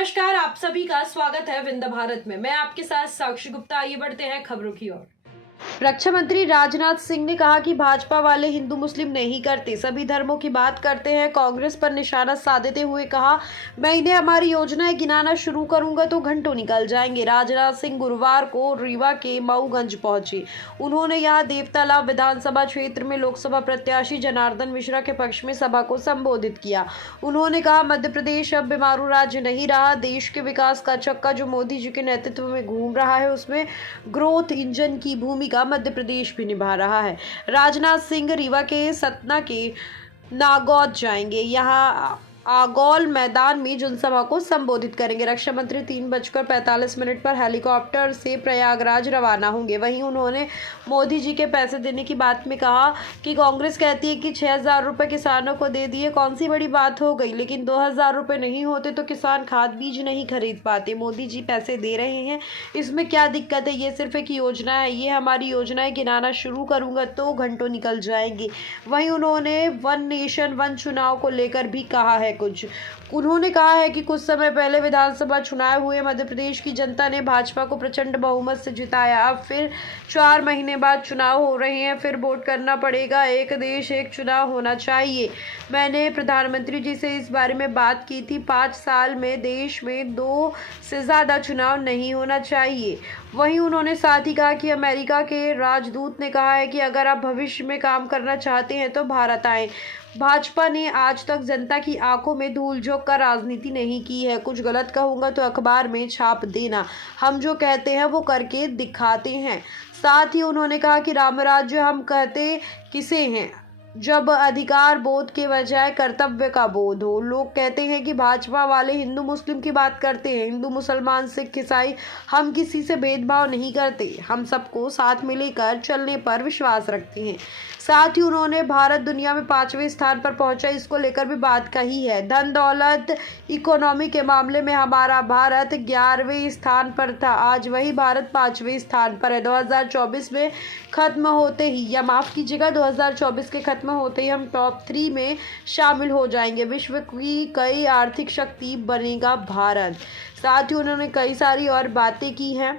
नमस्कार, आप सभी का स्वागत है विंध्य भारत में। मैं आपके साथ साक्षी गुप्ता। आइए बढ़ते हैं खबरों की ओर। रक्षा मंत्री राजनाथ सिंह ने कहा कि भाजपा वाले हिंदू मुस्लिम नहीं करते, सभी धर्मों की बात करते हैं। कांग्रेस पर निशाना साधते हुए कहा, मैं इन्हें हमारी योजनाएं गिनाना शुरू करूंगा तो घंटों निकल जाएंगे। राजनाथ सिंह गुरुवार को रीवा के मऊगंज पहुंचे। उन्होंने यहां देवतालाब विधानसभा क्षेत्र में लोकसभा प्रत्याशी जनार्दन मिश्रा के पक्ष में सभा को संबोधित किया। उन्होंने कहा, मध्य प्रदेश अब बीमारू राज्य नहीं रहा। देश के विकास का चक्का जो मोदी जी के नेतृत्व में घूम रहा है, उसमें ग्रोथ इंजन की भूमिका मध्य प्रदेश भी निभा रहा है। राजनाथ सिंह रीवा के सतना के नागौद जाएंगे। यहाँ आगौल मैदान में जनसभा को संबोधित करेंगे। रक्षा मंत्री 3:45 पर हेलीकॉप्टर से प्रयागराज रवाना होंगे। वहीं उन्होंने मोदी जी के पैसे देने की बात में कहा कि कांग्रेस कहती है कि 6,000 रुपये किसानों को दे दिए, कौन सी बड़ी बात हो गई, लेकिन 2,000 रुपये नहीं होते तो किसान खाद बीज नहीं खरीद पाते। मोदी जी पैसे दे रहे हैं, इसमें क्या दिक्कत है? ये सिर्फ एक योजना है। ये हमारी योजनाएं गिनाना शुरू करूंगा तो घंटों निकल जाएंगे। वहीं उन्होंने वन नेशन वन चुनाव को लेकर भी कहा है कुछ। उन्होंने कहा है कि कुछ समय पहले विधानसभा चुनाव हुए, मध्य प्रदेश की जनता ने भाजपा को प्रचंड बहुमत से जिताया। अब फिर 4 महीने बाद चुनाव हो रहे हैं, फिर वोट करना पड़ेगा। एक देश एक चुनाव होना चाहिए। मैंने प्रधानमंत्री जी से इस बारे में बात की थी। 5 साल में देश में 2 से ज़्यादा चुनाव नहीं होना चाहिए। वहीं उन्होंने साथ ही कहा कि अमेरिका के राजदूत ने कहा है कि अगर आप भविष्य में काम करना चाहते हैं तो भारत आएं। भाजपा ने आज तक जनता की आंखों में धूल झोंक कर राजनीति नहीं की है। कुछ गलत कहूँगा तो अखबार में छाप देना। हम जो कहते हैं वो करके दिखाते हैं। साथ ही उन्होंने कहा कि राम राज्य हम कहते किसे हैं जब अधिकार बोध के बजाय कर्तव्य का बोध हो। लोग कहते हैं कि भाजपा वाले हिंदू मुस्लिम की बात करते हैं। हिंदू मुसलमान सिख ईसाई हम किसी से भेदभाव नहीं करते। हम सबको साथ में लेकर चलने पर विश्वास रखते हैं। साथ ही उन्होंने भारत दुनिया में 5वें स्थान पर पहुंचा, इसको लेकर भी बात कही है। धन दौलत इकोनॉमी के मामले में हमारा भारत 11वें स्थान पर था, आज वही भारत 5वें स्थान पर है। 2024 में खत्म होते ही, या माफ़ कीजिएगा, 2024 के खत्म होते ही हम टॉप 3 में शामिल हो जाएंगे। विश्व की कई आर्थिक शक्ति बनेगा भारत। साथ ही उन्होंने कई सारी और बातें की हैं।